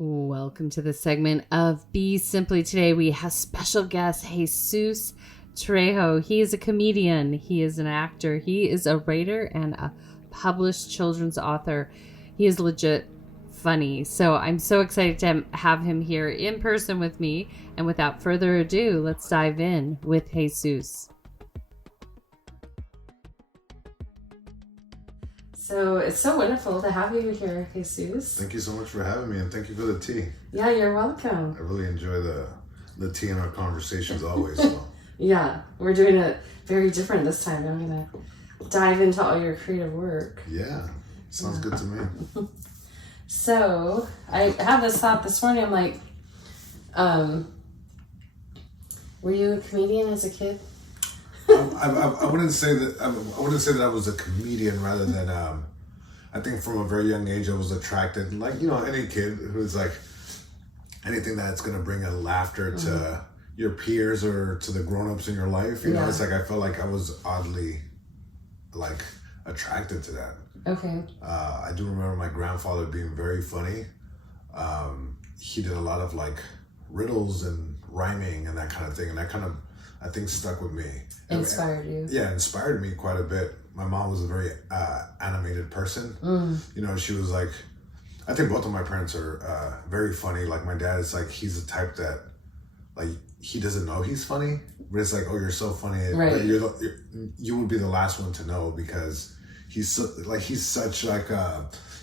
Welcome to the segment of Be Simply. Today we have special guest Jesus Trejo. He is a comedian. He is an actor. He is a writer and a published children's author. He is legit funny. So I'm so excited to have him here in person with me. And without further ado, let's dive in with Jesus. So it's so wonderful to have you here, Jesus. Thank you so much for having me, and thank you for the tea. Yeah, you're welcome. I really enjoy the tea in our conversations always. So. Yeah, we're doing it very different this time. I'm going to dive into all your creative work. Yeah, sounds good to me. So I had this thought this morning. I'm like, were you a comedian as a kid? I wouldn't say that. I wouldn't say that I was a comedian. Rather than, I think from a very young age I was attracted, like any kid who's like anything that's gonna bring a laughter to your peers or to the grown-ups in your life. You know, it's like I felt like I was oddly like attracted to that. Okay. I do remember my grandfather being very funny. He did a lot of like riddles and rhyming and that kind of thing, and that kind of I think stuck with me. Inspired you. Yeah, inspired me quite a bit. My mom was a very animated person. She was like, I think both of my parents are very funny. Like my dad is like, he's the type that like he doesn't know he's funny, but it's like, oh, you're so funny. Right. You would be the last one to know because he's such like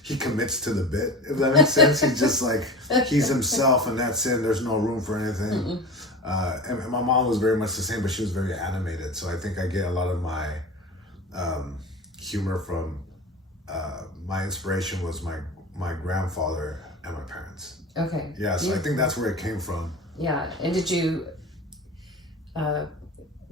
he commits to the bit, if that makes sense. He's just like, he's himself and that's it. There's no room for anything. And my mom was very much the same, but she was very animated. So I think I get a lot of my humor from my inspiration was my grandfather and my parents. Okay. Yeah, so I think that's where it came from. Yeah. And did you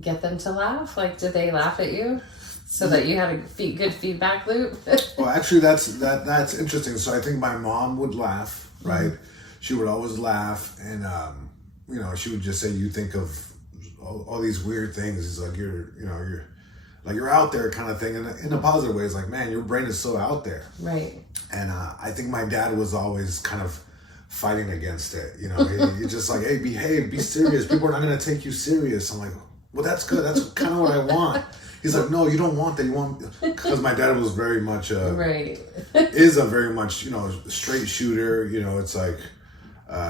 get them to laugh? Like, did they laugh at you so that you had a good feedback loop? Well, actually, that's interesting. So I think my mom would laugh, right? She would always laugh, and she would just say, you think of all these weird things. It's like you're out there kind of thing. And in a positive way, it's like, man, your brain is so out there. Right. And I think my dad was always kind of fighting against it. He's just like, hey, behave, be serious. People are not going to take you serious. I'm like, well, that's good. That's kind of what I want. He's like, no, you don't want that. You want, because my dad was very much, is a very much, straight shooter. It's like,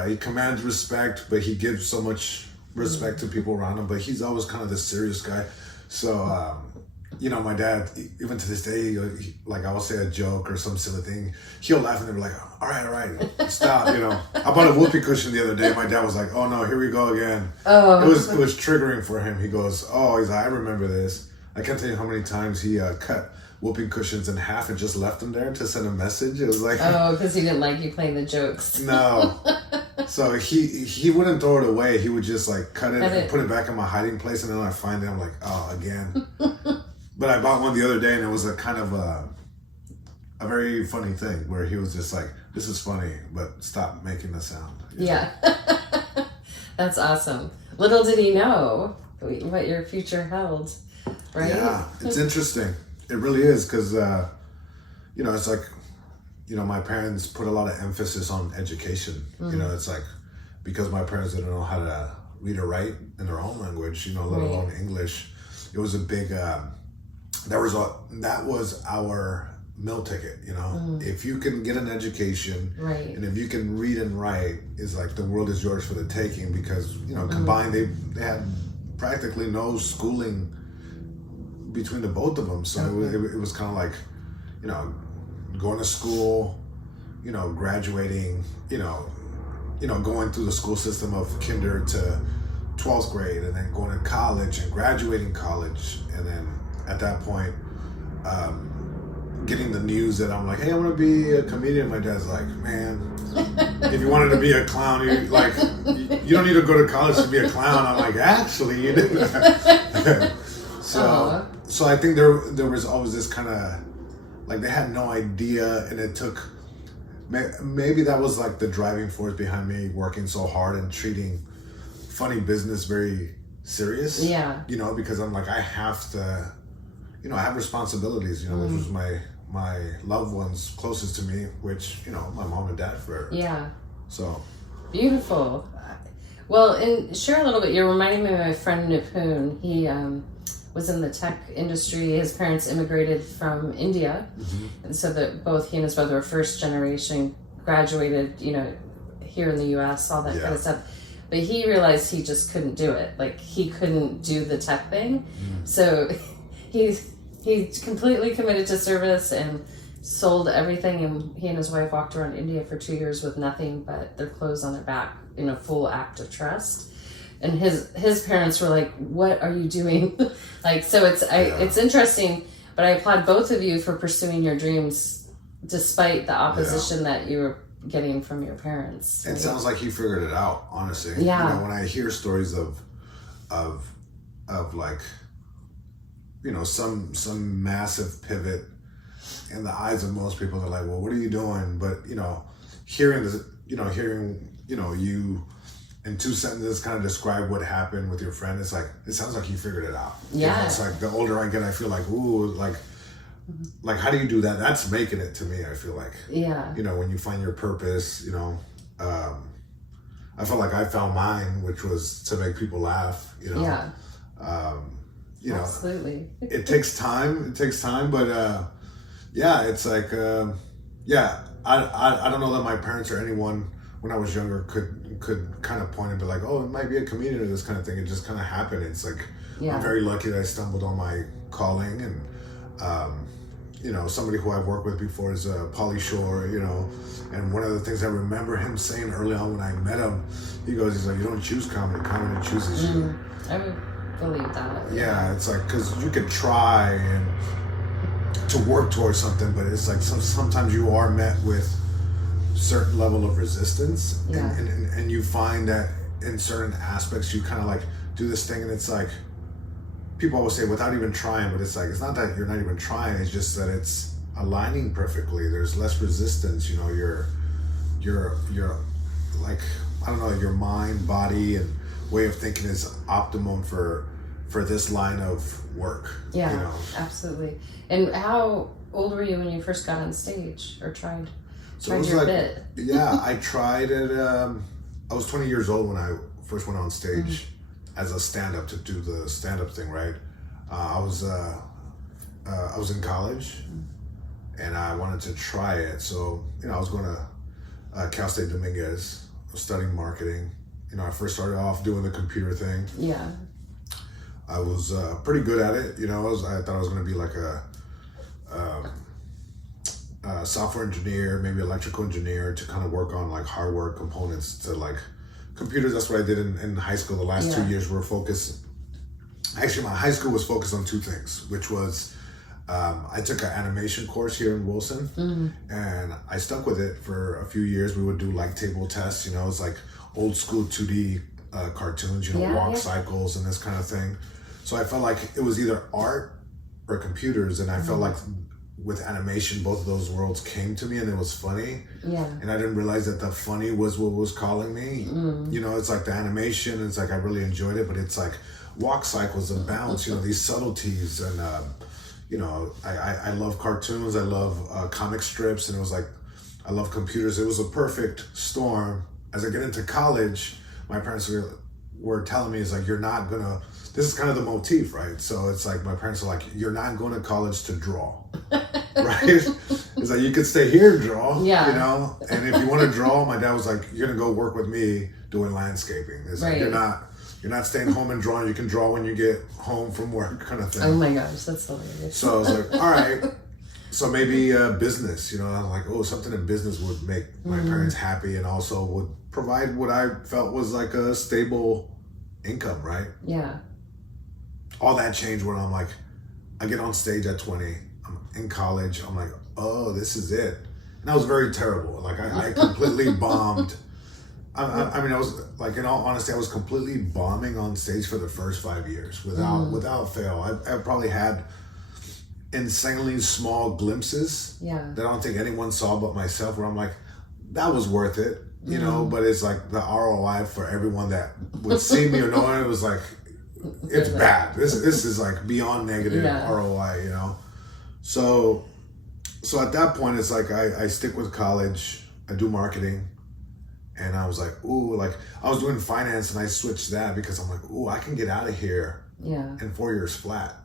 he commands respect, but he gives so much respect to people around him. But he's always kind of this serious guy. So, my dad, even to this day, like I will say a joke or some silly thing, he'll laugh and they'll be like, all right, stop. I bought a whoopee cushion the other day. My dad was like, oh no, here we go again. Oh. It was triggering for him. He goes, he's like, I remember this. I can't tell you how many times he cut whooping cushions in half and just left them there to send a message. It was like, because he didn't like you playing the jokes. No. So he wouldn't throw it away. He would just like cut it and put it back in my hiding place, and then I find it. I'm like, again. But I bought one the other day, and it was a kind of a very funny thing where he was just like, "This is funny, but stop making the sound." Yeah, that's awesome. Little did he know what your future held, right? Yeah, it's interesting. It really is because it's like. My parents put a lot of emphasis on education. It's like, because my parents didn't know how to read or write in their own language, let alone English. It was a big, that was our meal ticket, If you can get an education, and if you can read and write, it's like the world is yours for the taking because, combined, they had practically no schooling between the both of them. So it was kind of like, going to school, graduating, going through the school system of kinder to 12th grade and then going to college and graduating college. And then at that point, getting the news that I'm like, hey, I want to be a comedian. My dad's like, man, if you wanted to be a clown, you don't need to go to college to be a clown. I'm like, actually, you do that. So I think there was always this kind of, like they had no idea, and it took, maybe that was like the driving force behind me working so hard and treating funny business very serious. Yeah. Because I'm like, I have to, I have responsibilities, which was my loved ones closest to me, which, my mom and dad for So beautiful. Well, and share a little bit. You're reminding me of my friend Nipun. He was in the tech industry. His parents immigrated from India, and so that both he and his brother were first generation, graduated, here in the U.S., all that kind of stuff. But he realized he just couldn't do it. Like, he couldn't do the tech thing. So he completely committed to service and sold everything. And he and his wife walked around India for 2 years with nothing but their clothes on their back in a full act of trust. And his parents were like, "What are you doing?" So it's interesting. But I applaud both of you for pursuing your dreams despite the opposition that you were getting from your parents. It sounds like he figured it out, honestly. Yeah. When I hear stories of like, some massive pivot in the eyes of most people, they're like, "Well, what are you doing?" But hearing you in 2 sentences kind of describe what happened with your friend, it's like, it sounds like you figured it out. Yeah. It's like the older I get, I feel like, ooh, like how do you do that? That's making it to me, I feel like. Yeah. When you find your purpose, I felt like I found mine, which was to make people laugh, Yeah. Absolutely. It takes time, but it's like, I don't know that my parents or anyone when I was younger could kind of point and be like, oh, it might be a comedian or this kind of thing. It just kind of happened. It's like, I'm very lucky that I stumbled on my calling. And, somebody who I've worked with before is Pauly Shore, and one of the things I remember him saying early on when I met him, he's like, you don't choose comedy chooses you. I would believe that. Yeah, it's like, because you could try and to work towards something, but it's like sometimes you are met with certain level of resistance, and you find that in certain aspects you kind of like do this thing, and it's like people always say without even trying, but it's like, it's not that you're not even trying, it's just that it's aligning perfectly. There's less resistance. You're like, I don't know, your mind, body, and way of thinking is optimum for this line of work. Yeah, absolutely. And how old were you when you first got on stage or tried your bit? Yeah, I tried it. I was 20 years old when I first went on stage as a stand-up to do the stand-up thing, right? I was in college and I wanted to try it. So, I was going to Cal State Dominguez. I was studying marketing. I first started off doing the computer thing. Yeah. I was pretty good at it. I thought I was going to be like a software engineer, maybe electrical engineer, to kind of work on like hardware components to like computers. That's what I did in high school. The last 2 years were focused. Actually, my high school was focused on two things, which was I took an animation course here in Wilson, and I stuck with it for a few years. We would do like table tests. It was like old school 2D cartoons, walk cycles and this kind of thing. So I felt like it was either art or computers, and I felt like with animation, both of those worlds came to me, and it was funny. Yeah. And I didn't realize that the funny was what was calling me. It's like the animation, it's like I really enjoyed it, but it's like walk cycles and bounce, these subtleties. And, I love cartoons, I love comic strips, and it was like, I love computers. It was a perfect storm. As I get into college, my parents were telling me, it's like, you're not gonna, this is kind of the motif, right? So it's like, my parents are like, you're not going to college to draw, right? It's like, you could stay here and draw, and if you want to draw, my dad was like, you're going to go work with me doing landscaping. It's like, you're not staying home and drawing. You can draw when you get home from work, kind of thing. Oh my gosh, that's hilarious. So I was like, all right. So maybe business, I was like, oh, something in business would make my parents happy and also would provide what I felt was like a stable income, right? Yeah. All that changed when I'm like, I get on stage at 20, I'm in college, I'm like, oh, this is it. And that was very terrible. Like, I completely bombed. I mean, I was like, in all honesty, I was completely bombing on stage for the first 5 years without fail. I probably had insanely small glimpses that I don't think anyone saw but myself, where I'm like, that was worth it, but it's like the ROI for everyone that would see me or know it was like, it's bad. This is like beyond negative ROI, So at that point, it's like I stick with college, I do marketing, And I was like, ooh, like I was doing finance and I switched that because I'm like, ooh, I can get out of here in 4 years flat,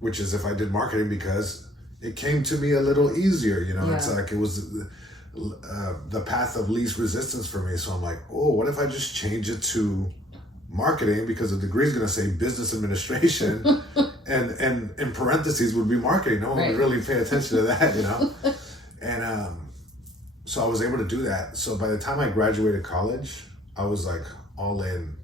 which is if I did marketing, because it came to me a little easier, you know. It's like it was the path of least resistance for me. So I'm like, oh, what if I just change it to marketing, because the degree is going to say business administration and in parentheses would be marketing. No one would really pay attention to that, you know. And so I was able to do that. So by the time I graduated college, I was like all in.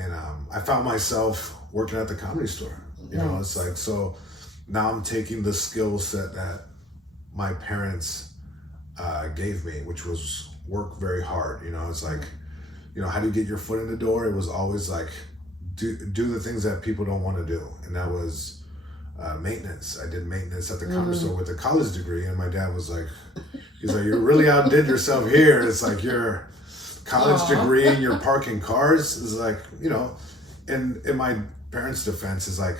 And I found myself working at the Comedy Store. You know, it's like, so now I'm taking the skill set that my parents gave me, which was work very hard. You know, it's like, you know, how do you get your foot in the door? It was always like, do the things that people don't want to do. And that was maintenance. I did maintenance at the Comedy Store with a college degree. And my dad was like, he's like, you really outdid yourself here. It's like your college degree and you're parking cars. Is like, you know, and in my parents' defense is like,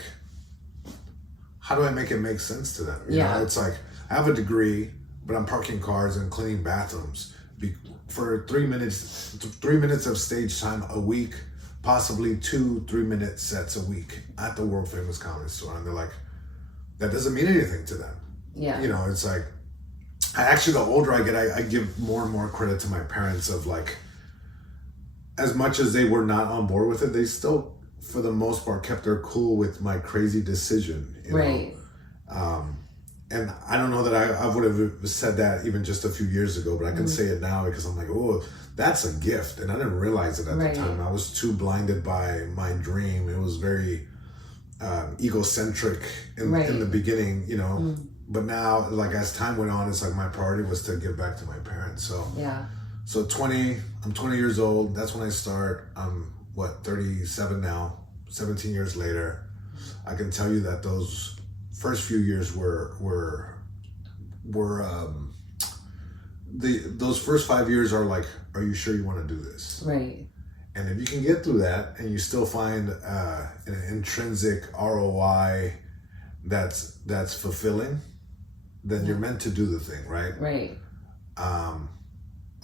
how do I make it make sense to them? You know, it's like, I have a degree, but I'm parking cars and cleaning bathrooms for 3 minutes of stage time a week, possibly 2 3-minute sets a week at the world famous Comedy Store. And they're like, that doesn't mean anything to them. Yeah. You know, it's like, the older I get, I give more and more credit to my parents of like, as much as they were not on board with it, they still, for the most part, kept their cool with my crazy decision. You know? And I don't know that I would have said that even just a few years ago, but I can say it now because I'm like, oh, that's a gift. And I didn't realize it at the time. I was too blinded by my dream. It was very egocentric in the beginning, you know. But now, like, as time went on, it's like my priority was to give back to my parents. So so I'm 20 years old. That's when I start. I'm 37 now, 17 years later. I can tell you that those first few years were those first 5 years are like, are you sure you want to do this? Right. And if you can get through that and you still find an intrinsic ROI that's fulfilling, then you're meant to do the thing, right? Right.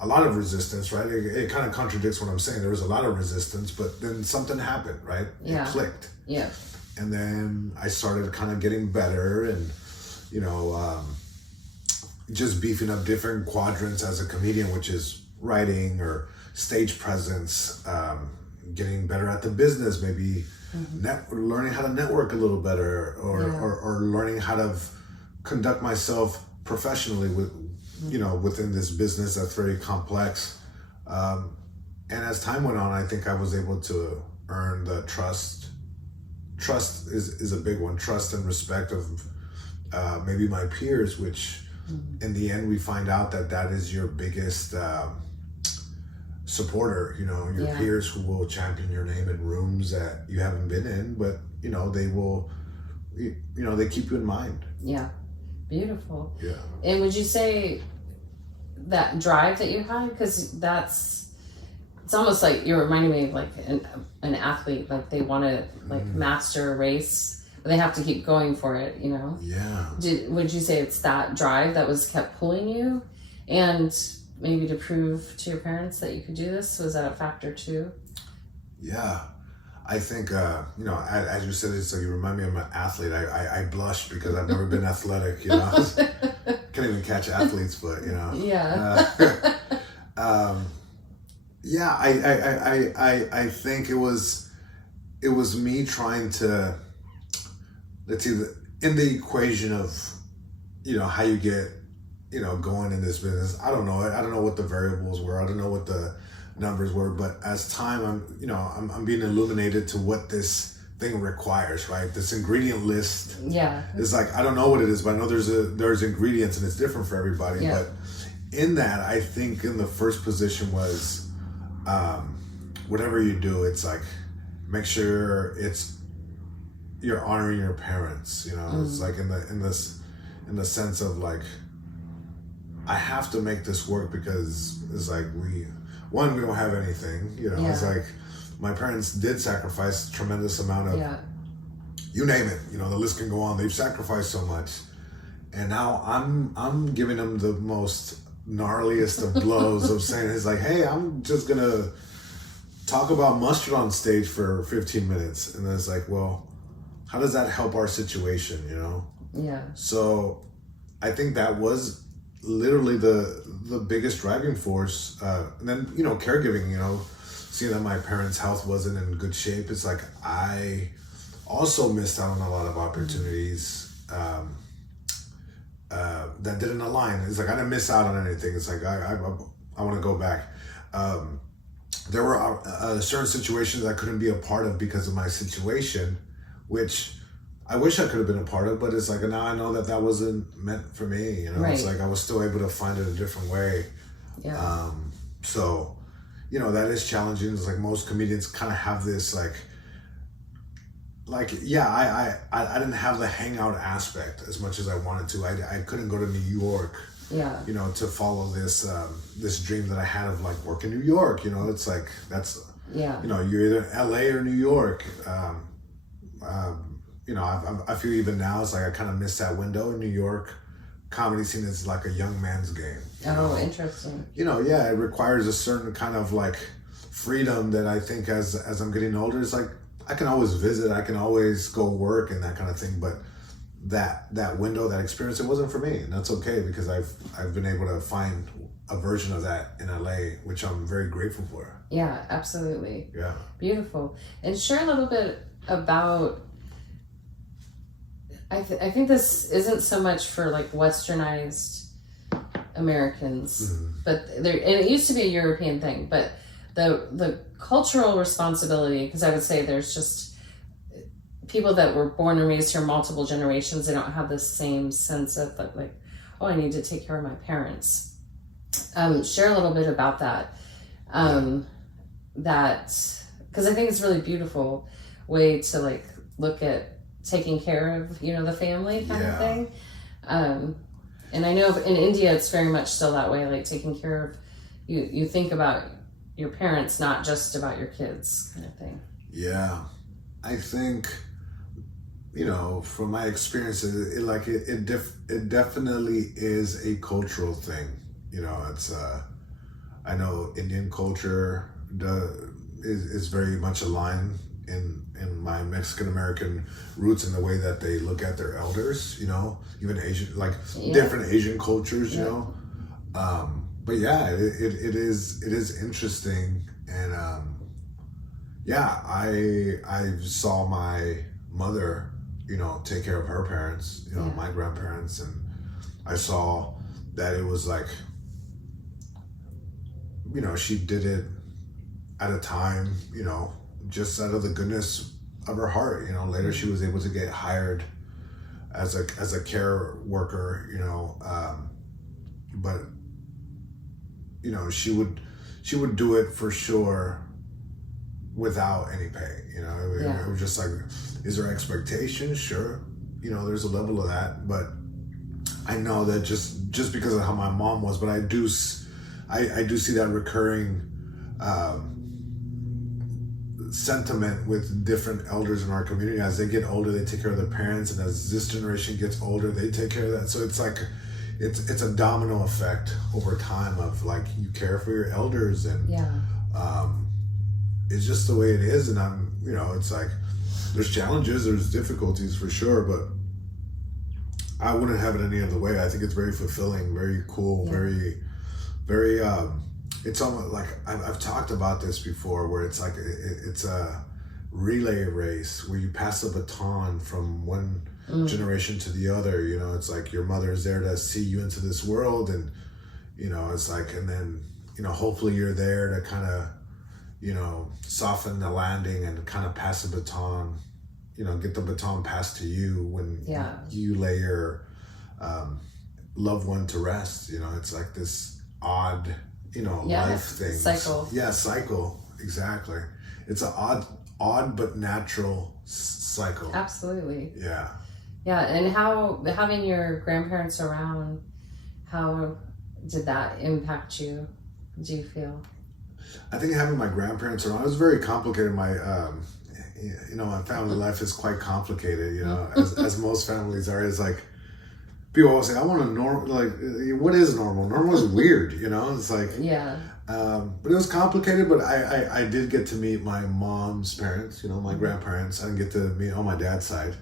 A lot of resistance, right? It kind of contradicts what I'm saying. There was a lot of resistance, but then something happened, right? It clicked. Yeah. And then I started kind of getting better and, you know, just beefing up different quadrants as a comedian, which is writing or stage presence, getting better at the business, maybe learning how to network a little better or learning how to conduct myself professionally with, you know, within this business that's very complex. And as time went on, I think I was able to earn the trust. Trust is a big one. Trust and respect of maybe my peers, which in the end we find out that is your biggest supporter. You know, your peers who will champion your name in rooms that you haven't been in, but you know they will. You know, they keep you in mind. Yeah, beautiful. Yeah. And would you say that drive that you had, because it's almost like you're reminding me of like an athlete, like they want to like master a race, but they have to keep going for it, you know? Yeah. Would you say it's that drive that was kept pulling you, and maybe to prove to your parents that you could do this? Was that a factor too? Yeah. I think, you know, as you said, so you remind me of an athlete. I blush because I've never been athletic, you know? Can't even catch athletes' foot, you know? Yeah. Yeah, I think it was me trying to, let's see, in the equation of, you know, how you get, you know, going in this business. I don't know what the variables were. I don't know what the numbers were, but as time, I'm being illuminated to what this thing requires, right? This ingredient list is like, I don't know what it is, but I know there's ingredients and it's different for everybody. Yeah. But in that, I think in the first position was, whatever you do, it's like, make sure you're honoring your parents, you know. It's like in the sense of like, I have to make this work because it's like we don't have anything, you know. It's like my parents did sacrifice a tremendous amount of, you name it, you know, the list can go on. They've sacrificed so much, and now I'm giving them the most gnarliest of blows of saying, it's like, hey, I'm just going to talk about mustard on stage for 15 minutes. And then it's like, well, how does that help our situation, you know? Yeah. So I think that was literally the biggest driving force. And then, you know, caregiving, you know, seeing that my parents' health wasn't in good shape. It's like, I also missed out on a lot of opportunities that didn't align. It's like, I didn't miss out on anything. It's like, I want to go back. There were certain situations I couldn't be a part of because of my situation, which I wish I could have been a part of, but it's like, now I know that wasn't meant for me, you know? Right. It's like, I was still able to find it a different way. Yeah. So, you know, that is challenging. It's like most comedians kind of have this yeah, I didn't have the hangout aspect as much as I wanted to. I couldn't go to New York, yeah, you know, to follow this this dream that I had of like work in New York. You know, it's like, that's, yeah, you know, you're either LA or New York. You know, I feel even now it's like I kind of missed that window in New York. Comedy scene is like a young man's game. Oh, interesting. You know, yeah, it requires a certain kind of like freedom that I think as I'm getting older, it's like, I can always visit, I can always go work and that kind of thing, but that window, that experience, it wasn't for me, and that's okay, because I've been able to find a version of that in LA, which I'm very grateful for. Yeah, absolutely. Yeah. Beautiful. And share a little bit about, I think this isn't so much for like westernized Americans, but there, and it used to be a European thing, but the cultural responsibility, because I would say there's just people that were born and raised here multiple generations, they don't have the same sense of like, oh, I need to take care of my parents. Share a little bit about that. That, because I think it's a really beautiful way to like look at taking care of, you know, the family kind of thing. And I know in India it's very much still that way, like taking care of, you think about your parents, not just about your kids, kind of thing. Yeah, I think, you know, from my experience, it definitely is a cultural thing. You know, it's I know Indian culture is very much aligned in my Mexican American roots in the way that they look at their elders. You know, even Asian, like different Asian cultures. You know. But yeah, it is interesting, and I saw my mother, you know, take care of her parents, you know, my grandparents, and I saw that it was like, you know, she did it at a time, you know, just out of the goodness of her heart. You know, later she was able to get hired as a care worker, you know, but you know, she would do it for sure without any pay. You know, it was just like, is there expectation? Sure, you know, there's a level of that, but I know that just because of how my mom was, but I do see that recurring sentiment with different elders in our community. As they get older, they take care of their parents, and as this generation gets older, they take care of that. So it's like, it's a domino effect over time of like, you care for your elders, and it's just the way it is. And I'm, you know, it's like, there's challenges, there's difficulties for sure, but I wouldn't have it any other way. I think it's very fulfilling, very cool, very it's almost like, I've talked about this before, where it's like it's a relay race where you pass the baton from one generation to the other. You know, it's like your mother is there to see you into this world, and you know, it's like, and then, you know, hopefully you're there to kind of, you know, soften the landing and kind of pass the baton, you know, get the baton passed to you when you lay your loved one to rest. You know, it's like this odd, you know, life thing. Cycle. Yeah, cycle. Exactly. It's an odd but natural cycle. Absolutely. Yeah. Yeah, and how, having your grandparents around, how did that impact you, do you feel? I think having my grandparents around, it was very complicated. My, you know, my family life is quite complicated, you know, as most families are. It's like, people always say, I want a normal, like, what is normal? Normal is weird, you know? It's like, yeah. But it was complicated, but I did get to meet my mom's parents, you know, my grandparents. I didn't get to meet on my dad's side,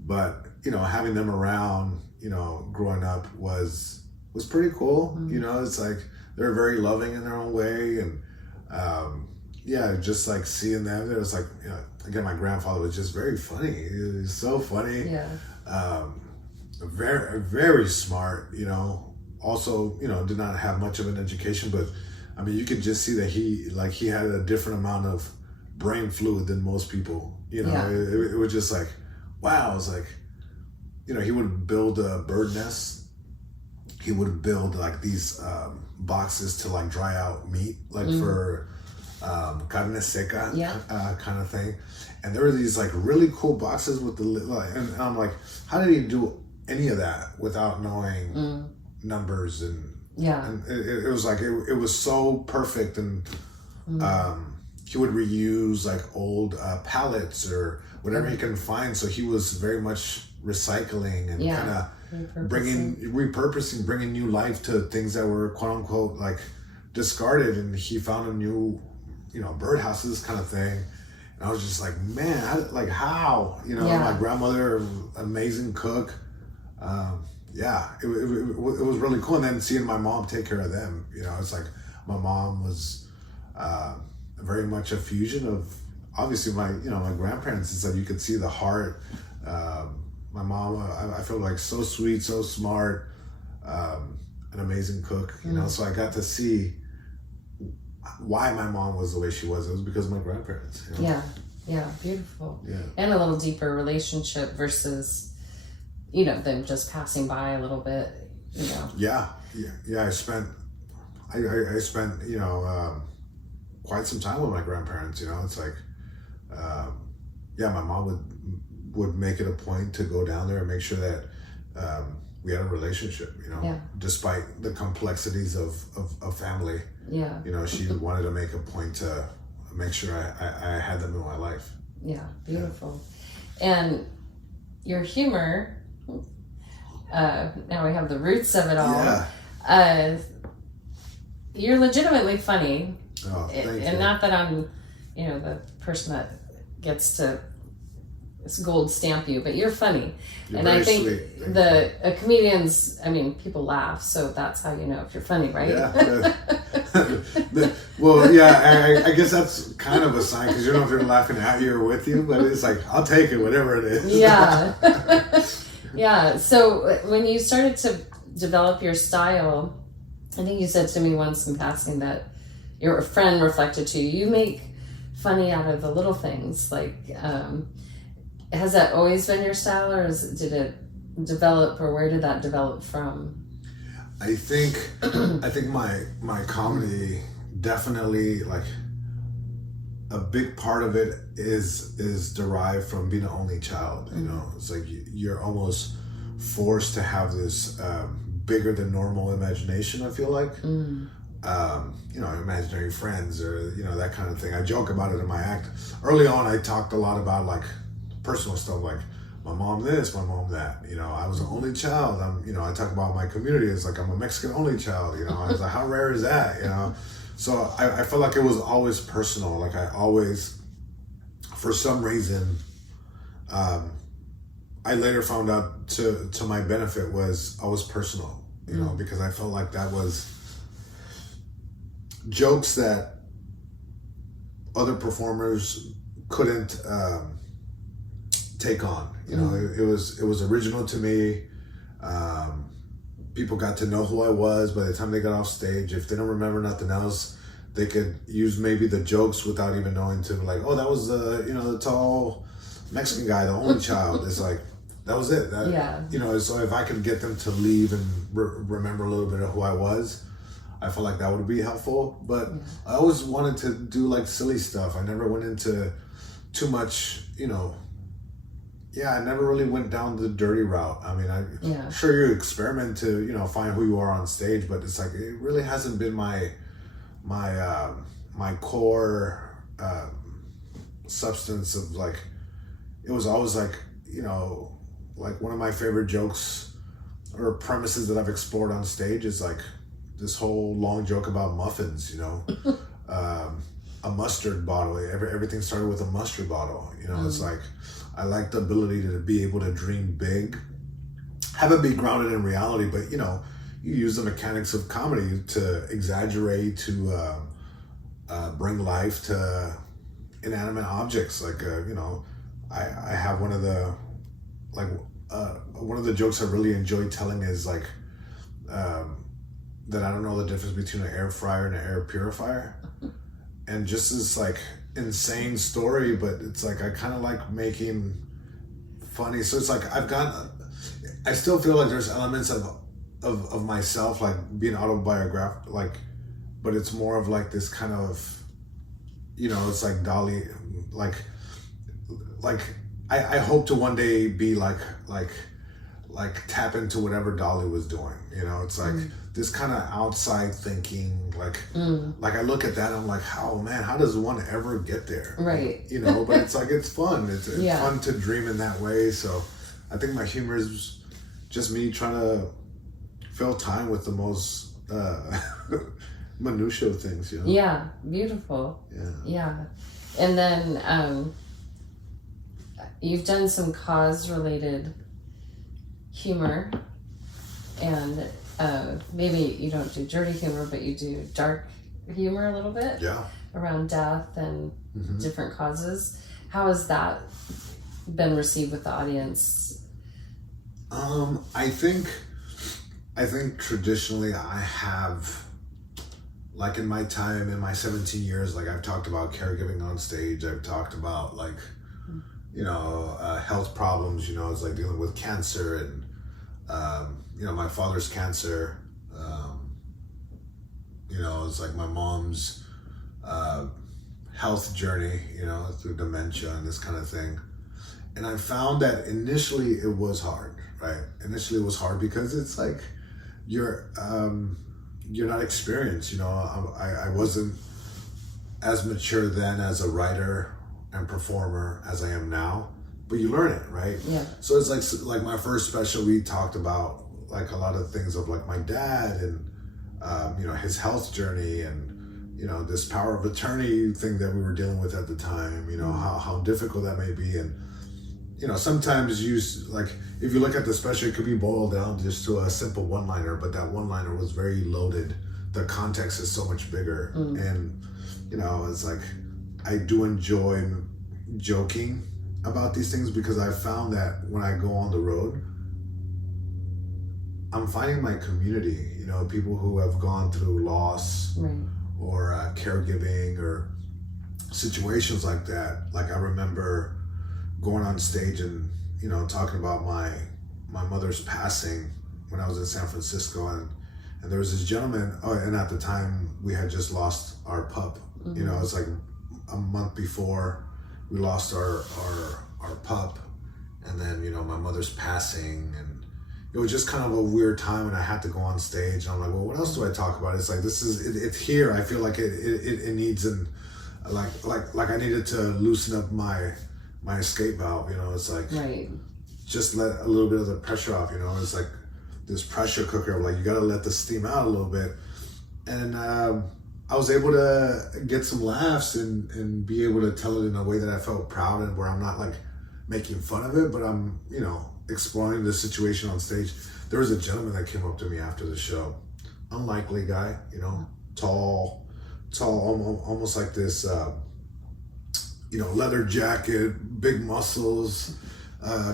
but, you know, having them around, you know, growing up was pretty cool. You know, it's like, they're very loving in their own way. And, yeah, just like seeing them, it was like, you know, again, my grandfather was just very funny. He was so funny. Yeah. Very, very smart, you know, also, you know, did not have much of an education, but I mean, you could just see that he had a different amount of brain fluid than most people, you know. Yeah. It was just like, wow. It was like, you know, he would build a bird nest. He would build like these boxes to like dry out meat, like for carne seca, kind of thing. And there were these like really cool boxes with the like, and I'm like, how did he do any of that without knowing numbers and it was like it was so perfect. And he would reuse like old pallets or whatever he can find, so he was very much recycling and kind of repurposing, bringing new life to things that were quote unquote like discarded. And he found a new, you know, birdhouses kind of thing. And I was just like, man, how? You know, my grandmother, amazing cook. It was really cool. And then seeing my mom take care of them, you know, it's like my mom was very much a fusion of obviously my grandparents. It's like you could see the heart. My mom, I feel like so sweet, so smart, an amazing cook, you know, so I got to see why my mom was the way she was. It was because of my grandparents. You know? Yeah, beautiful. Yeah. And a little deeper relationship versus, you know, them just passing by a little bit, you know. Yeah. I spent, you know, quite some time with my grandparents, you know. It's like, my mom would make it a point to go down there and make sure that we had a relationship, you know, despite the complexities of family. Yeah. You know, she wanted to make a point to make sure I had them in my life. Yeah, beautiful. Yeah. And your humor, now we have the roots of it all. Yeah. You're legitimately funny. Oh, thank you. And not that I'm, you know, the person that gets to gold stamp you, but you're funny. You're and I think sweet. Comedians, I mean, people laugh, so that's how you know if you're funny, right? Yeah. Well, yeah, I guess that's kind of a sign, because you don't know if they're laughing at you or with you, but it's like, I'll take it, whatever it is. Yeah. Yeah. So when you started to develop your style, I think you said to me once in passing that your friend reflected to you, you make funny out of the little things. Like, has that always been your style, or did it develop, or where did that develop from? I think my comedy definitely, like, a big part of it is derived from being an only child. You know, it's like you're almost forced to have this bigger than normal imagination, I feel like. You know, imaginary friends, or, you know, that kind of thing. I joke about it in my act. Early on, I talked a lot about like personal stuff, like my mom this, my mom that. You know, I was an only child. I talk about my community as like I'm a Mexican only child. You know, I was like, how rare is that? You know, so I felt like it was always personal. Like I always, for some reason, I later found out to my benefit was always personal. You know, because I felt like that was jokes that other performers couldn't take on. You know, it was original to me. People got to know who I was by the time they got off stage. If they don't remember nothing else, they could use maybe the jokes without even knowing to, like, oh, that was the tall Mexican guy, the only child. It's like, that was it. You know, so if I could get them to leave and remember a little bit of who I was, I felt like that would be helpful. But I always wanted to do like silly stuff. I never went into too much, you know. Yeah, I never really went down the dirty route. I mean, sure, you experiment to, you know, find who you are on stage, but it's like, it really hasn't been my core substance of, like, it was always like, you know, like one of my favorite jokes or premises that I've explored on stage is like this whole long joke about muffins, a mustard bottle. Everything started with a mustard bottle. It's like, I like the ability to be able to dream big, have it be grounded in reality, but you use the mechanics of comedy to exaggerate, to bring life to inanimate objects. Like, I have one of the jokes I really enjoy telling is like, that I don't know the difference between an air fryer and an air purifier. And just this like insane story, but it's like I kind of like making funny. So it's like I still feel like there's elements of myself like being autobiographical, like, but it's more of like this kind of, it's like Dolly, like I hope to one day be like tap into whatever Dolly was doing. It's like this kind of outside thinking, like I look at that and I'm like, how does one ever get there? Right. But it's like, it's fun. It's fun to dream in that way. So I think my humor is just me trying to fill time with the most minutia of things, Yeah, beautiful. Yeah. And then you've done some cause-related humor, and maybe you don't do dirty humor, but you do dark humor a little bit. Yeah. Around death and different causes. How has that been received with the audience? I think traditionally I have, like in my time, in my 17 years, like I've talked about caregiving on stage. I've talked about like, health problems, it's like dealing with cancer and, my father's cancer, it's like my mom's health journey, through dementia and this kind of thing. And I found that initially it was hard, right? Initially it was hard because it's like, you're not experienced, I wasn't as mature then as a writer and performer as I am now, but you learn it, right? Yeah. So it's like my first special, we talked about like a lot of things of like my dad and his health journey and this power of attorney thing that we were dealing with at the time, how difficult that may be. And sometimes like if you look at the special, it could be boiled down just to a simple one-liner, but that one-liner was very loaded. The context is so much bigger. And it's like I do enjoy joking about these things because I found that when I go on the road, I'm finding my community, people who have gone through loss, right, or caregiving or situations like that. Like I remember going on stage and, talking about my mother's passing when I was in San Francisco, and there was this gentleman, and at the time we had just lost our pup. It was like a month before we lost our pup, and then my mother's passing, and it was just kind of a weird time, and I had to go on stage, and I'm like, well, what else do I talk about? It's like, it's here. I feel like it needs like I needed to loosen up my escape valve. It's like, right, just let a little bit of the pressure off. It's like this pressure cooker, like you got to let the steam out a little bit. And I was able to get some laughs and be able to tell it in a way that I felt proud, and where I'm not like making fun of it, but I'm, exploring the situation on stage. There was a gentleman that came up to me after the show, unlikely guy, tall, almost like this, leather jacket, big muscles,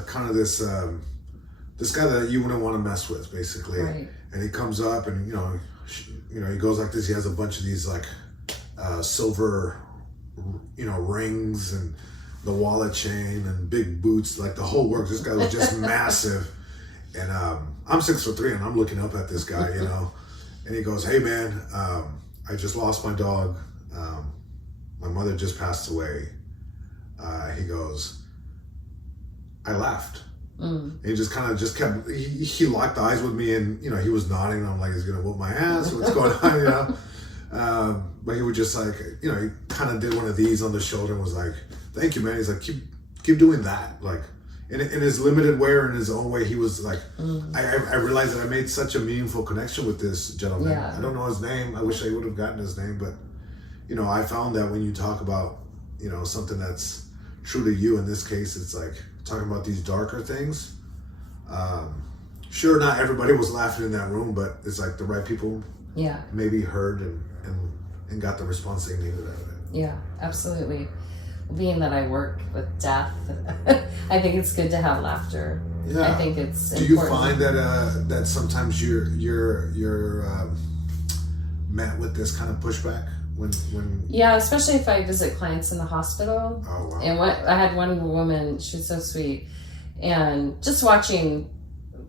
kind of this guy that you wouldn't want to mess with, basically. Right. And he comes up and, he goes like this. He has a bunch of these like silver, rings and the wallet chain and big boots, like the whole works. This guy was just massive. And I'm 6'3" and I'm looking up at this guy, and he goes, "Hey man, I just lost my dog. My mother just passed away." He goes, I laughed. And he just kind of kept, he locked eyes with me, and, he was nodding, and I'm like, he's going to whoop my ass. What's going on, But he would just like, he kind of did one of these on the shoulder and was like, "Thank you, man." He's like, keep doing that. Like, in his limited way or in his own way, he was like, I realized that I made such a meaningful connection with this gentleman. Yeah. I don't know his name. I wish I would have gotten his name, but I found that when you talk about, something that's true to you, in this case, it's like talking about these darker things. Sure, not everybody was laughing in that room, but it's like the right people maybe heard and got the response they needed out of it. Yeah, absolutely. Being that I work with death, I think it's good to have laughter. Yeah. I think it's important. Do you find that sometimes you're met with this kind of pushback when? Yeah, especially if I visit clients in the hospital. Oh wow! And I had one woman, she was so sweet, and just watching.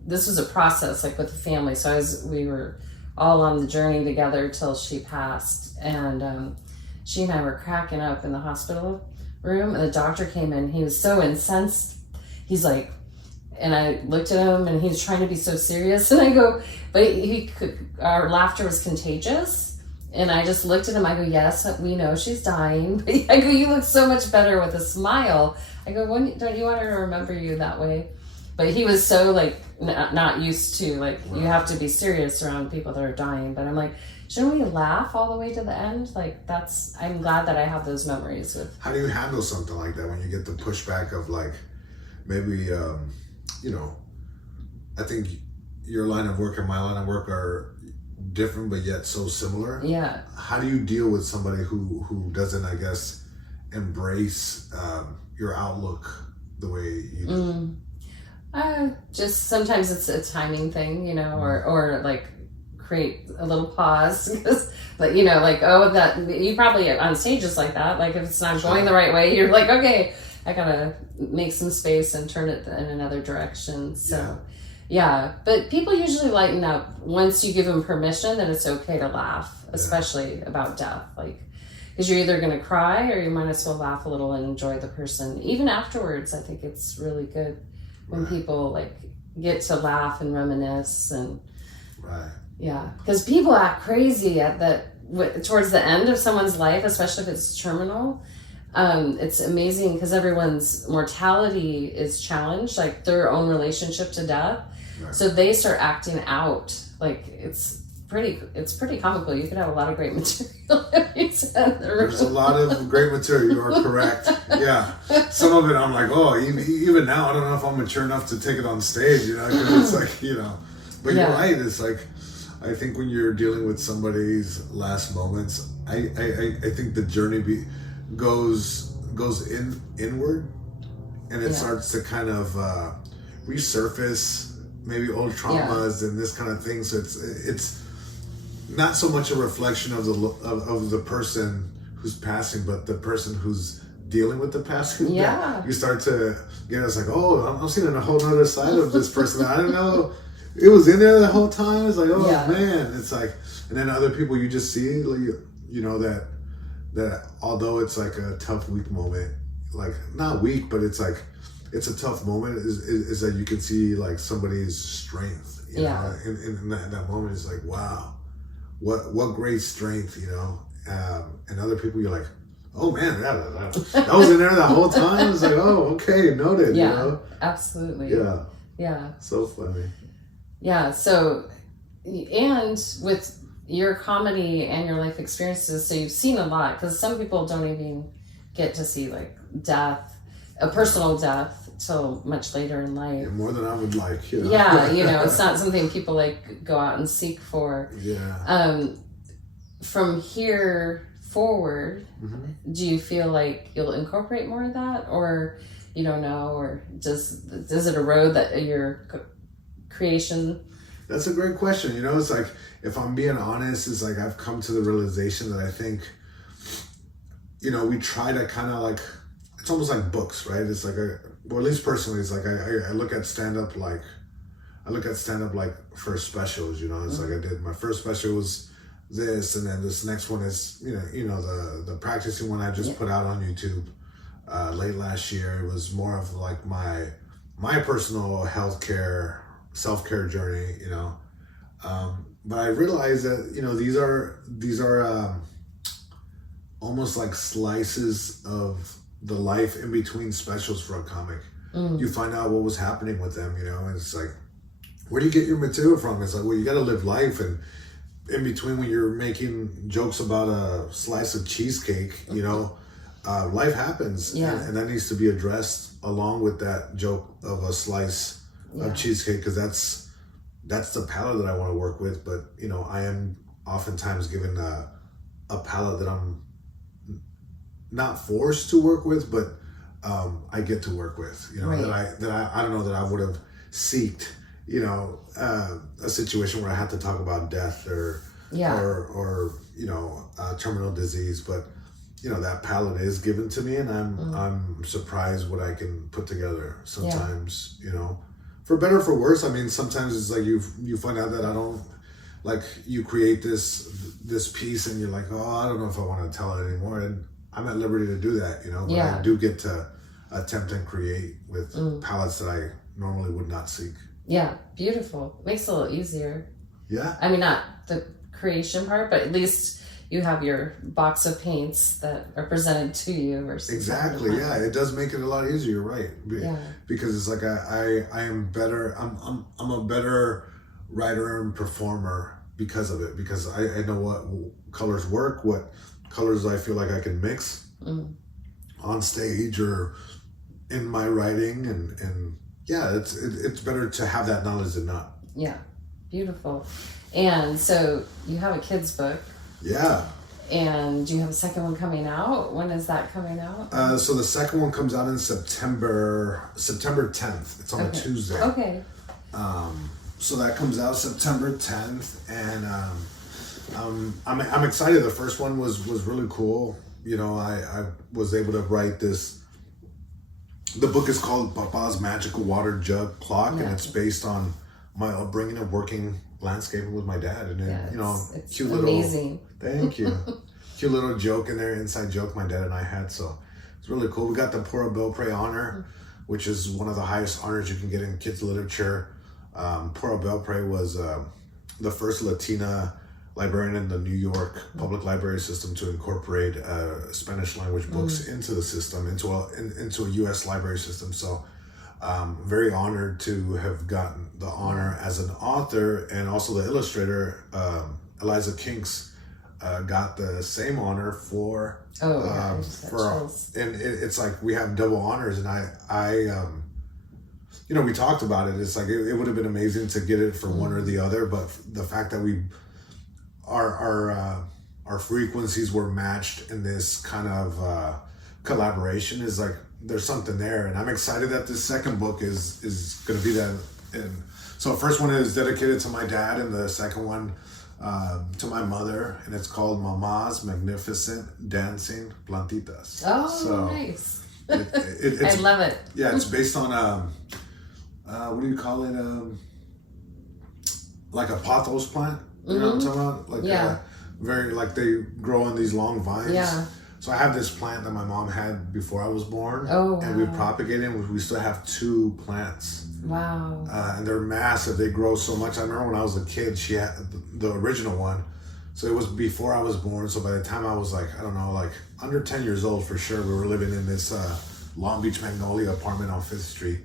This was a process, like with the family. So we were all on the journey together till she passed, and she and I were cracking up in the hospital room, and the doctor came in. He was so incensed. He's like, and I looked at him, and he was trying to be so serious, and I go, but our laughter was contagious, and I just looked at him. I go, yes, we know she's dying. I go, you look so much better with a smile. I go, don't you want her to remember you that way? But he was so like not used to, like, you have to be serious around people that are dying. But I'm like, shouldn't we laugh all the way to the end? Like, I'm glad that I have those memories with. How do you handle something like that when you get the pushback of like, maybe, I think your line of work and my line of work are different, but yet so similar. Yeah. How do you deal with somebody who doesn't, I guess, embrace your outlook the way you do? Just sometimes it's a timing thing, or like create a little pause because, like, that you probably on stages like that, like if it's not going the right way, you're like, okay, I gotta make some space and turn it in another direction. So yeah, but people usually lighten up once you give them permission that it's okay to laugh, especially about death, like, because you're either gonna cry or you might as well laugh a little and enjoy the person. Even afterwards, I think it's really good when people like get to laugh and reminisce and because people act crazy towards the end of someone's life, especially if it's terminal. It's amazing because everyone's mortality is challenged, like their own relationship to death. So they start acting out. Like it's pretty comical. You could have a lot of great material if you said there's a lot of great material. You are correct. Yeah, some of it I'm like, oh, even now I don't know if I'm mature enough to take it on stage. Cause it's like but you're right. It's like, I think when you're dealing with somebody's last moments, I think the journey goes inward, and it starts to kind of resurface maybe old traumas and this kind of thing. So it's not so much a reflection of the person who's passing, but the person who's dealing with the passing. Yeah, you start to get, it's like, oh, I'm seeing a whole other side of this person that I didn't know it was in there the whole time. It's like, oh man, it's like, and then other people you just see, like, that although it's like a tough, weak moment, like not weak, but it's like it's a tough moment. Is that you can see like somebody's strength, you know, in that moment. It's like, wow. What great strength, and other people, you're like, oh man, that was in there the whole time. It's like, oh, okay, noted. Absolutely. Yeah. So funny. Yeah. So, and with your comedy and your life experiences, so you've seen a lot, because some people don't even get to see like death, a personal death, till much later in life. More than I would like. It's not something people like go out and seek for. From here forward, do you feel like you'll incorporate more of that, or you don't know, or does it erode that your creation? That's a great question. It's like, if I'm being honest, it's like I've come to the realization that I think, we try to kind of like, it's almost like books, right? It's like well, at least personally, it's like I look at stand-up like, for specials, It's like I did, my first special was this, and then this next one is, the practicing one I just put out on YouTube late last year. It was more of like my personal healthcare, self-care journey, but I realized that, these are almost like slices of the life in between specials for a comic. you find out what was happening with them, and it's like, where do you get your material from? It's like, well, you got to live life, and in between when you're making jokes about a slice of cheesecake, life happens, and that needs to be addressed along with that joke of a slice of cheesecake, because that's the palette that I want to work with. But I am oftentimes given a palette that I'm not forced to work with, but I get to work with, that I don't know that I would have seeked, a situation where I had to talk about death or terminal disease, but that palette is given to me, and I'm surprised what I can put together sometimes, for better or for worse. I mean, sometimes it's like you find out that I don't, like, you create this piece and you're like, oh, I don't know if I want to tell it anymore, and I'm at liberty to do that, but I do get to attempt and create with palettes that I normally would not seek. Yeah, beautiful. Makes it a little easier. Yeah. I mean, not the creation part, but at least you have your box of paints that are presented to you versus exactly. Yeah, it does make it a lot easier. You're right. Yeah. Because it's like I am better. I'm a better writer and performer because of it. Because I know what colors work, what colors I feel like I can mix on stage or in my writing, and it's better to have that knowledge than not. Yeah, beautiful. And so you have a kid's book. Yeah. And do you have a second one coming out? When is that coming out? So the second one comes out in September 10th. It's on a Tuesday. Okay. So that comes out September 10th, and I'm excited. The first one was really cool. I was able to write this. The book is called Papa's Magical Water Jug-Clock, and it's based on my upbringing of working landscaping with my dad, and it's cute amazing. Thank you. Cute little joke in there, inside joke my dad and I had. So it's really cool. We got the Pura Belpré Honor, which is one of the highest honors you can get in kids literature. Pura Belpré was the first Latina librarian in the New York public library system to incorporate Spanish language books into the system, into a U.S. library system. So very honored to have gotten the honor as an author, and also the illustrator, Eliza Kinks, got the same honor for and it's like we have double honors, and I we talked about it. It's like it would have been amazing to get it for one or the other, but the fact that our frequencies were matched in this kind of collaboration is like, there's something there, and I'm excited that this second book is going to be that. And so the first one is dedicated to my dad, and the second one to my mother, and it's called Mama's Magnificent Dancing Plantitas. Oh, so nice! I love it. Yeah, it's based on what do you call it? Like a pothos plant. You know what I'm talking about? Like very, like, they grow on these long vines. Yeah. So I have this plant that my mom had before I was born. Oh, wow. And we propagated it. We still have 2 plants. Wow. And they're massive. They grow so much. I remember when I was a kid, she had the original one. So it was before I was born. So by the time I was like, I don't know, like under 10 years old for sure, we were living in this Long Beach Magnolia apartment on 5th Street.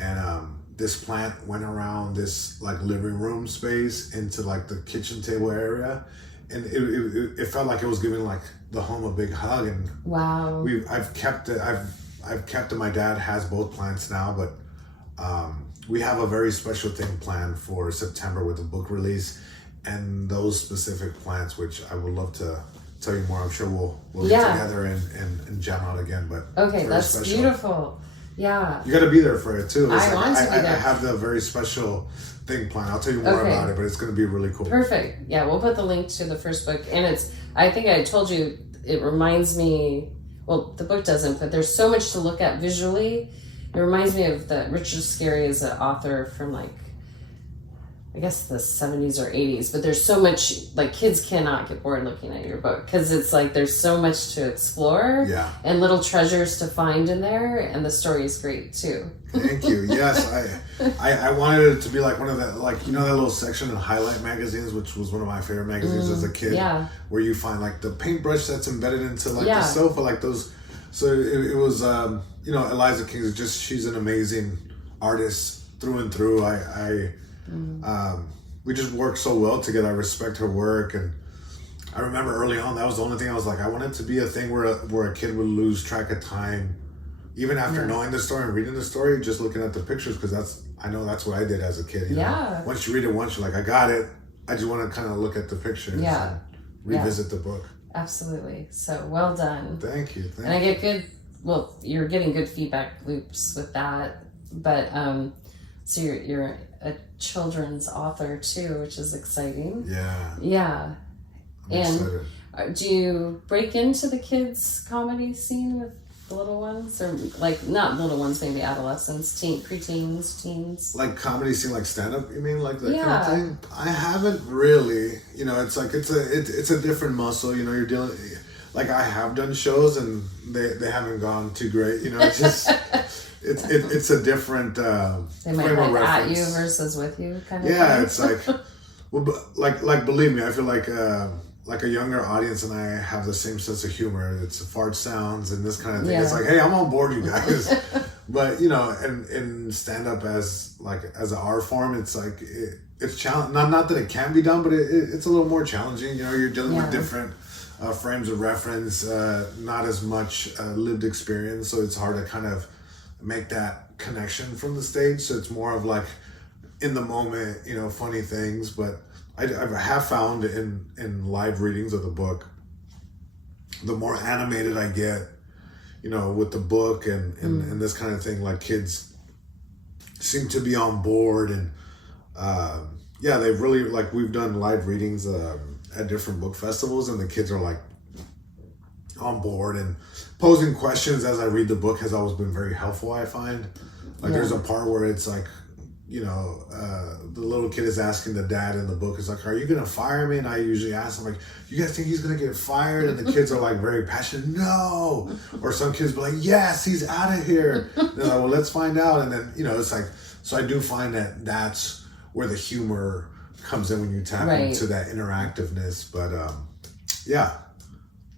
And this plant went around this like living room space into like the kitchen table area. And it felt like it was giving like the home a big hug. And wow. I've kept it. I've kept it. My dad has both plants now, but we have a very special thing planned for September with the book release and those specific plants, which I would love to tell you more. I'm sure we'll get together and jam out again. But okay, that's beautiful. Yeah, you got to be there for it too. I want to be there. I have the very special thing planned. I'll tell you more about it, but it's going to be really cool. Perfect. Yeah, we'll put the link to the first book, and I think I told you, it reminds me. Well, the book doesn't, but there's so much to look at visually. It reminds me of Richard Scarry is an author from like, I guess the 70s or 80s, but there's so much, like, kids cannot get bored looking at your book because it's like there's so much to explore and little treasures to find in there, and the story is great too. Thank you. Yes, I wanted it to be like one of the, like, you know, that little section in Highlight magazines, which was one of my favorite magazines as a kid, where you find like the paintbrush that's embedded into like the sofa, like those So it was, Eliza King is she's an amazing artist through and through. We just work so well together. I respect her work, and I remember early on that was the only thing I was like, I wanted to be a thing where a kid would lose track of time, even after knowing the story and reading the story, just looking at the pictures, because I know that's what I did as a kid. You know? Once you read it once, you're like, I got it. I just want to kind of look at the pictures and revisit the book. Absolutely. So well done. Thank you. And I get you're getting good feedback loops with that, but so you're a children's author too, which is exciting. Yeah. And do you break into the kids' comedy scene with the little ones, or like not little ones, maybe adolescents, preteens, teens? Like comedy scene, like stand up? You mean like that kind of thing? I haven't really. It's like it's a different muscle. You're dealing. Like I have done shows and they haven't gone too great. It's just it's a different. They might like at you versus with you kind of. Yeah, thing. It's like, like believe me, I feel like a younger audience and I have the same sense of humor. It's fart sounds and this kind of thing. Yeah. It's like, hey, I'm on board, you guys. But and stand up as an art form, it's like it's challenge. Not that it can be done, but it's a little more challenging. You're dealing with different frames of reference, not as much lived experience, so it's hard to kind of make that connection from the stage. So it's more of like in the moment, funny things. But I have found in live readings of the book, the more animated I get, with the book and this kind of thing, like kids seem to be on board. And they really, like, we've done live readings at different book festivals, and the kids are like on board and posing questions as I read the book has always been very helpful, I find. Like there's a part where it's like, the little kid is asking the dad in the book, is like, are you gonna fire me? And I usually ask him, like, you guys think he's gonna get fired? And the kids are like very passionate, no. Or some kids be like, yes, he's out of here. And they're like, well, let's find out. And then it's like, so I do find that that's where the humor comes in when you tap into that interactiveness. But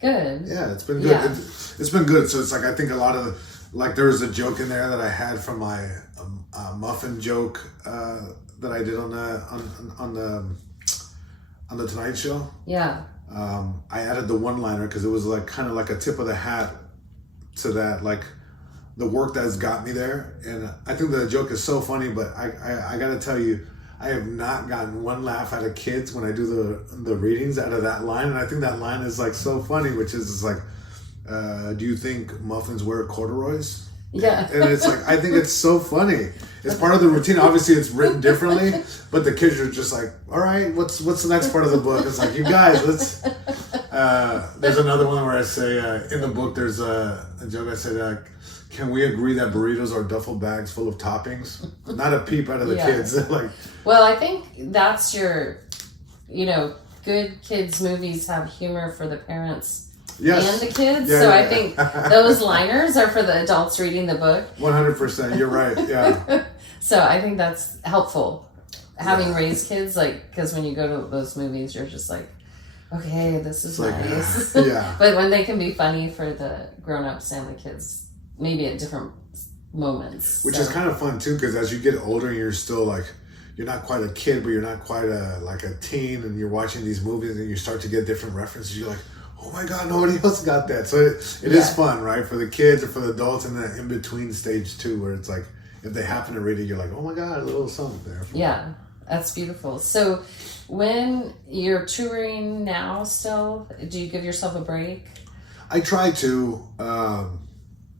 good. Yeah, it's been good. It's been good. So it's like, I think a lot of there was a joke in there that I had from my muffin joke that I did on the Tonight Show. Yeah. I added the one-liner because it was like kind of like a tip of the hat to that, like the work that's got me there. And I think the joke is so funny, but I got to tell you, I have not gotten one laugh out of kids when I do the readings out of that line. And I think that line is like so funny, which is like, do you think muffins wear corduroys? Yeah. And it's like, I think it's so funny. It's part of the routine. Obviously, it's written differently, but the kids are just like, all right, what's the next part of the book? It's like, you guys, let's... there's another one where I say, in the book, there's a joke. I said, can we agree that burritos are duffel bags full of toppings? Not a peep out of the kids. Like, well, I think that's your, good kids movies have humor for the parents. Yes. And the kids. I think those liners are for the adults reading the book. 100%. You're right. Yeah. So I think that's helpful. Having raised kids, because when you go to those movies, you're just like, okay, this is nice. Yeah. But when they can be funny for the grown-ups and the kids, maybe at different moments. Which is kind of fun too, because as you get older, you're still like, you're not quite a kid, but you're not quite a teen, and you're watching these movies and you start to get different references. You're like, oh my God, nobody else got that. So it is fun, right? For the kids or for the adults, and that in-between stage too, where it's like, if they happen to read it, you're like, oh my God, a little something there. Yeah, that's beautiful. So when you're touring now still, do you give yourself a break? I try to.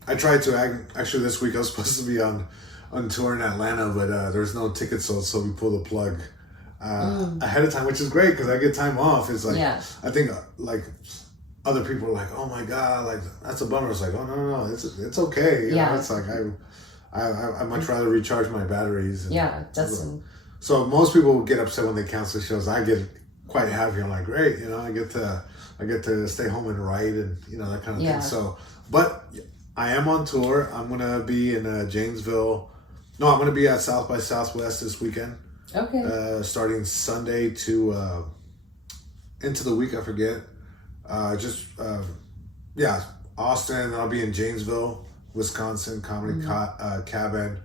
Actually, this week I was supposed to be on tour in Atlanta, but there's no tickets sold, so we pulled the plug ahead of time, which is great because I get time off. It's like, I think other people are like, oh my God, like that's a bummer. It's like, oh no, it's okay. You know, it's like I much rather recharge my batteries. Dustin. So most people get upset when they cancel shows. I get quite happy. I'm like, great, I get to stay home and write and that kind of thing. So, but I am on tour. I'm gonna be in Janesville. No, I'm gonna be at South by Southwest this weekend. Okay. Starting Sunday to into the week, I forget. Austin. I'll be in Janesville, Wisconsin, Comedy Cabin.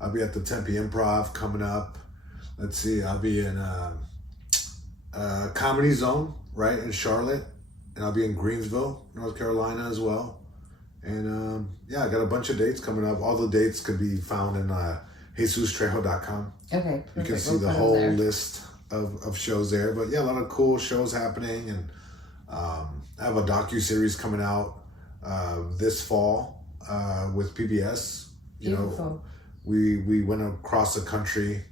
I'll be at the Tempe Improv coming up. Let's see, I'll be in Comedy Zone, right, in Charlotte. And I'll be in Greensville, North Carolina as well. And yeah, I got a bunch of dates coming up. All the dates could be found in JesusTrejo.com. Okay, perfect. You can see the whole list of shows there. But yeah, a lot of cool shows happening. And I have a docu-series coming out this fall with PBS. Beautiful. We went across the country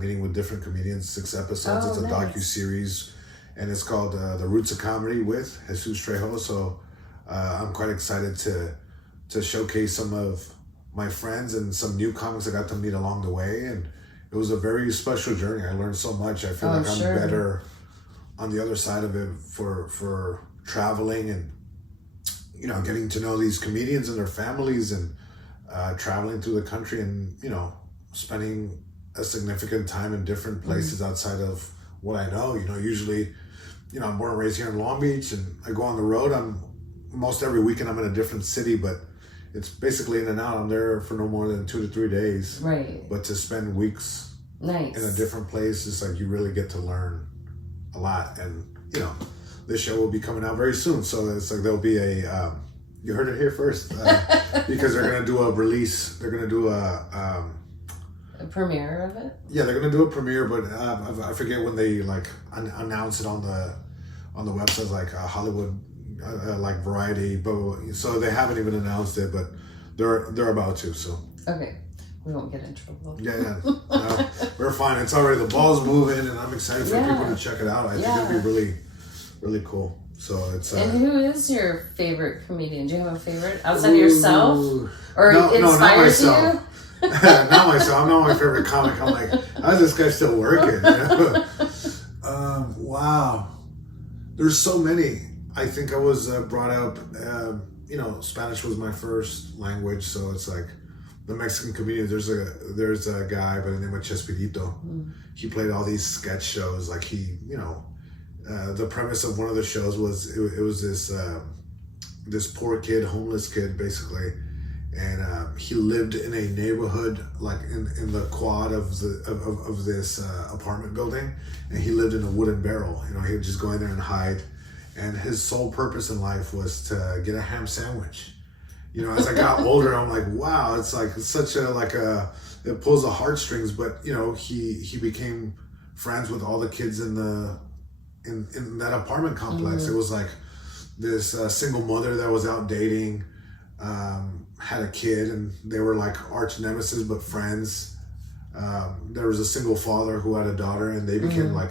meeting with different comedians, 6 episodes. It's a docu-series, and it's called The Roots of Comedy with Jesus Trejo. So I'm quite excited to showcase some of my friends and some new comics I got to meet along the way. And it was a very special journey. I learned so much. I feel like I'm better on the other side of it for traveling and, getting to know these comedians and their families and traveling through the country and, spending a significant time in different places outside of what I know. Usually, I'm born and raised here in Long Beach, and I go on the road. Most every weekend I'm in a different city, but it's basically in and out. I'm there for no more than 2 to 3 days. Right. But to spend weeks in a different place, it's like you really get to learn a lot. And, this show will be coming out very soon. So it's like there'll be a, you heard it here first, because they're going to do a release. They're going to do a premiere of it? Yeah, they're going to do a premiere, but I forget when they announce it on the website, like Hollywood, like Variety, but so they haven't even announced it, but they're about to. So okay, we won't get in trouble. Yeah, no, we're fine. It's already, the ball's moving, and I'm excited for people to check it out. I think it'll be really, really cool. So it's. And who is your favorite comedian? Do you have a favorite outside of yourself, or inspires you? Not myself. I'm not my favorite comic. I'm like, how's this guy still working? Wow, there's so many. I think I was brought up, Spanish was my first language, so it's like the Mexican comedians. There's a guy by the name of Chespirito. He played all these sketch shows. Like the premise of one of the shows was it was this poor kid, homeless kid, basically, and he lived in a neighborhood like in the quad of this apartment building, and he lived in a wooden barrel. He would just go in there and hide. And his sole purpose in life was to get a ham sandwich. As I got older, I'm like, wow, it's such it pulls the heartstrings. But he became friends with all the kids in that apartment complex. It was like this single mother that was out dating, had a kid, and they were like arch nemesis but friends. There was a single father who had a daughter, and they became like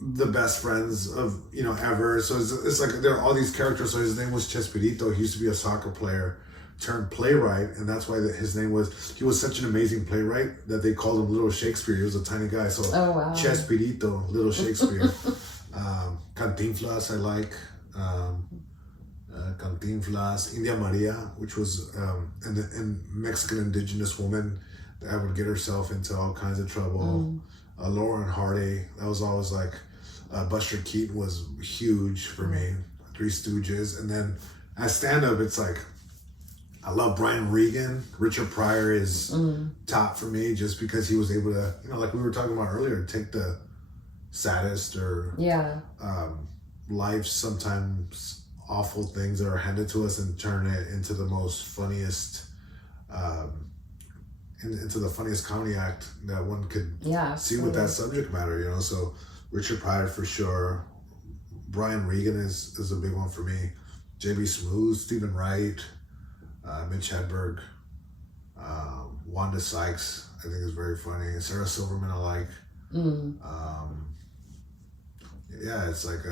the best friends of ever. So it's like there are all these characters. So his name was Chespirito. He used to be a soccer player turned playwright, and that's why his name was. He was such an amazing playwright that they called him Little Shakespeare. He was a tiny guy. So Chespirito, Little Shakespeare. Cantinflas, I like. Cantinflas, India Maria, which was an Mexican indigenous woman that would get herself into all kinds of trouble. Lauren Hardy, that was always like. Buster Keaton was huge for me. Three Stooges. And then as stand-up, it's like, I love Brian Regan. Richard Pryor is top for me just because he was able to, like we were talking about earlier, take the saddest or life's sometimes awful things that are handed to us and turn it into the most funniest, into the funniest comedy act that one could see with that subject matter, So Richard Pryor for sure. Brian Regan is a big one for me. J.B. Smoove, Stephen Wright, Mitch Hedberg, Wanda Sykes, I think is very funny. Sarah Silverman, I like. It's like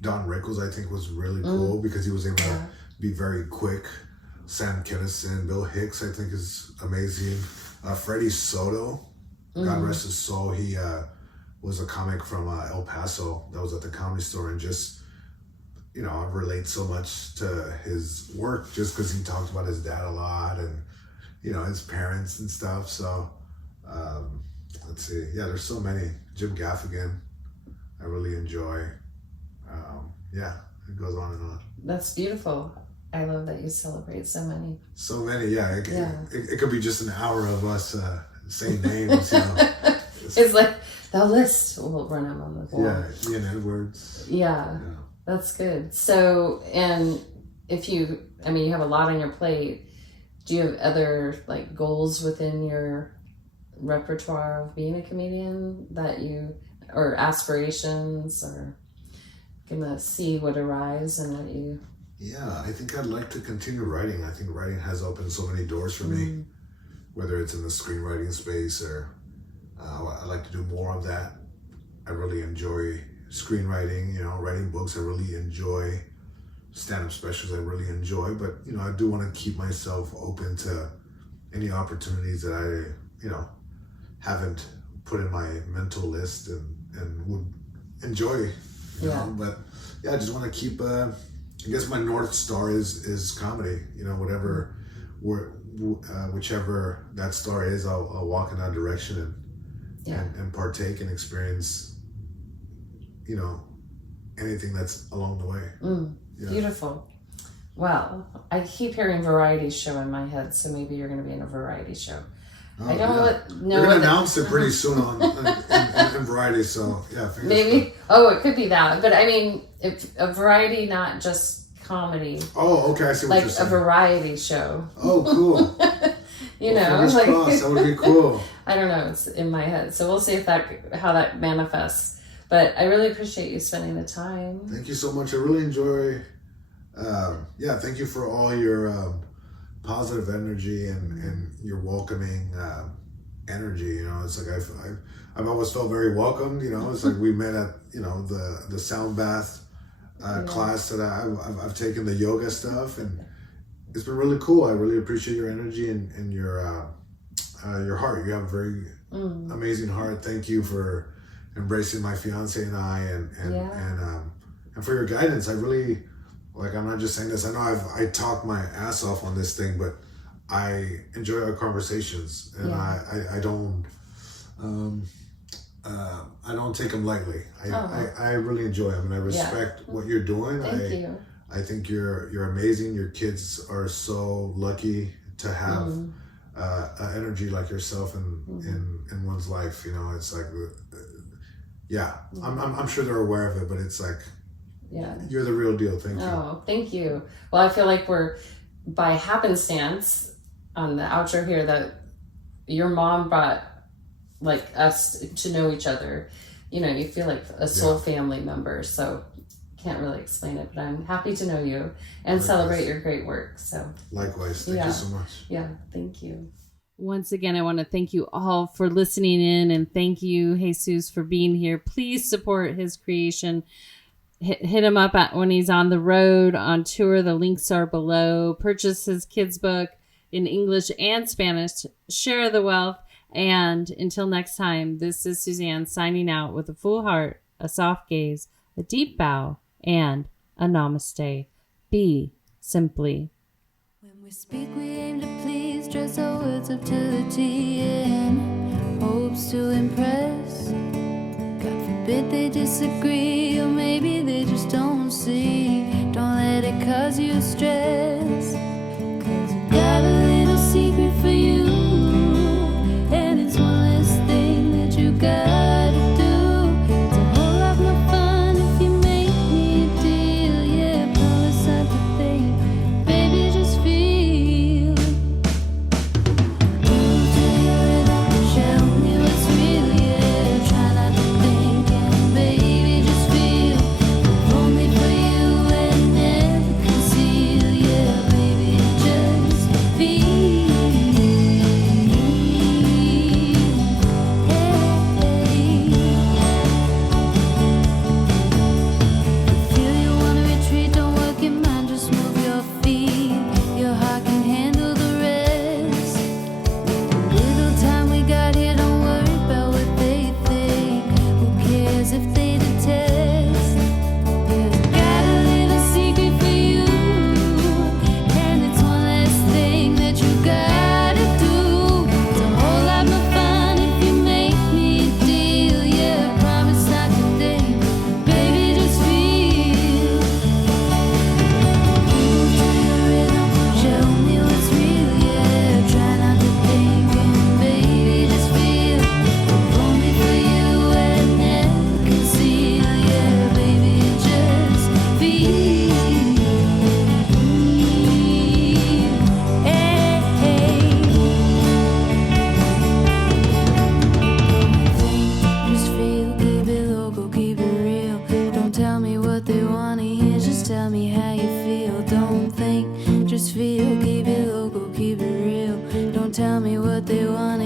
Don Rickles, I think, was really cool because he was able to be very quick. Sam Kinison, Bill Hicks, I think, is amazing. Freddie Soto, God rest his soul, he was a comic from El Paso that was at the Comedy Store, and just, I relate so much to his work just because he talked about his dad a lot and, his parents and stuff. So, let's see. Yeah, there's so many. Jim Gaffigan, I really enjoy. it goes on and on. That's beautiful. I love that you celebrate so many. So many, yeah. It could be just an hour of us saying names, you know. It's like the list. We'll run them on the board. Yeah, Ian Edwards. Yeah, that's good. So, and if you have a lot on your plate. Do you have other like goals within your repertoire of being a comedian or aspirations, or gonna see what arrives and what you? Yeah, I think I'd like to continue writing. I think writing has opened so many doors for me, whether it's in the screenwriting space or I'd like to do more of that. I really enjoy screenwriting, you know, writing books. I really enjoy stand-up specials. I really enjoy, but you know, I do want to keep myself open to any opportunities that I, you know, haven't put in my mental list and would enjoy, you know. But yeah, I just want to keep. I guess my North Star is comedy. You know, whichever that star is, I'll walk in that direction and partake and experience. You know, anything that's along the way. Yeah. Beautiful. Well, I keep hearing variety show in my head, so maybe you're going to be in a variety show. Oh, I don't know. We're going to announce it pretty soon in variety, so yeah. Maybe. Oh, it could be that. But I mean, if a variety, not just comedy. Oh, okay. I see what you're saying. Like a variety show. Oh, cool. You know, like crossed. That would be cool. I don't know. It's in my head, so we'll see how that manifests. But I really appreciate you spending the time. Thank you so much. I really enjoy. Thank you for all your positive energy and your welcoming energy. You know, it's like I've always felt very welcomed. You know, it's like we met at the sound bath class that I've taken the yoga stuff, and it's been really cool. I really appreciate your energy and your heart. You have a very amazing heart. Thank you for embracing my fiance and I, and for your guidance. I really, like, I'm not just saying this. I know I talk my ass off on this thing, but I enjoy our conversations, and I don't take them lightly. I really enjoy them, and I respect what you're doing. Thank you. I think you're amazing. Your kids are so lucky to have an energy like yourself in one's life. You know, it's like. I'm sure they're aware of it, but it's like, you're the real deal. Thank you. Oh, thank you. Well, I feel like we're, by happenstance, on the outro here, that your mom brought like us to know each other. You know, you feel like a soul family member. So can't really explain it, but I'm happy to know you and celebrate your great work. So likewise, thank you so much. Yeah, thank you. Once again, I want to thank you all for listening in, and thank you, Jesus, for being here. Please support his creation. Hit him up when he's on the road, on tour. The links are below. Purchase his kids' book in English and Spanish. Share the wealth. And until next time, this is Suzanne signing out with a full heart, a soft gaze, a deep bow, and a namaste. Be simply. When we speak, we aim to please, dress our words up to the T in hopes to impress. God forbid they disagree, or maybe they just don't see. Don't let it cause you stress, 'cause I got a little secret for you, and it's one less thing that you gotta do. It's a whole lot more fun if you make me a deal. Yeah, promise not to think, baby, just feel. Move to your rhythm, show me what's real. Yeah, try not to think, and baby, just feel. what they want